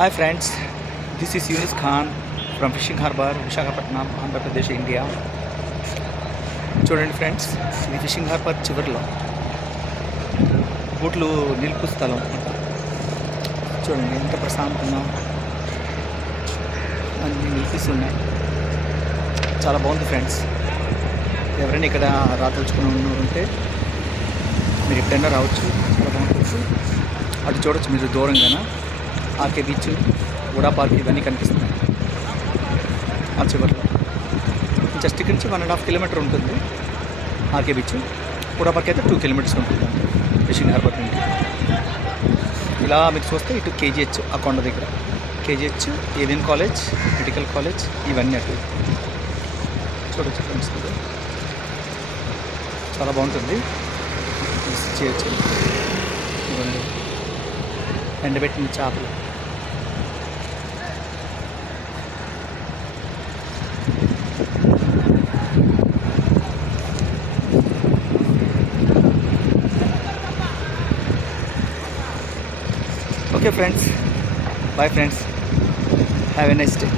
Hi friends, this is Yunus Khan from Fishing Harbour, Visakhapatnam, Andhra Pradesh, India. చూడండి friends, ఇది fishing harbour చివరిలో బోట్లు నిలుపు స్థలం. చూడండి ఎంత ప్రశాంతంగా అన్ని నిలిపిస్తున్నాయి. చాలా బాగుంది ఫ్రెండ్స్. ఎవరైనా ఇక్కడ రాదలుచుకుని ఉంటే మీరు ఎప్పుడైనా రావచ్చు. చాలా బాగుంటుంది. అటు చూడొచ్చు మీరు దూరంగానా ఆర్కే బీచ్, ఉడా పార్క్ ఇవన్నీ కనిపిస్తున్నాయి ఆ చివరిలో. జస్ట్ ఇక్కడి నుంచి 1.5 కిలోమీటర్ ఉంటుంది ఆర్కే బీచ్. ఉడా పార్క్ అయితే 2 కిలోమీటర్స్ ఉంటుంది ఫిషింగ్ హార్బర్ నుండి. ఇలా మీరు చూస్తే ఇటు కేజీహెచ్ ఆ కొండ దగ్గర KGH, AVN college, medical college ఇవన్నీ అటు చూడొచ్చు ఫ్రెండ్స్. చాలా బాగుంటుంది, విజిట్ చేయొచ్చు. ఇవన్నీ ఎండబెట్టిన చేపలు. Okay friends, bye friends, have a nice day.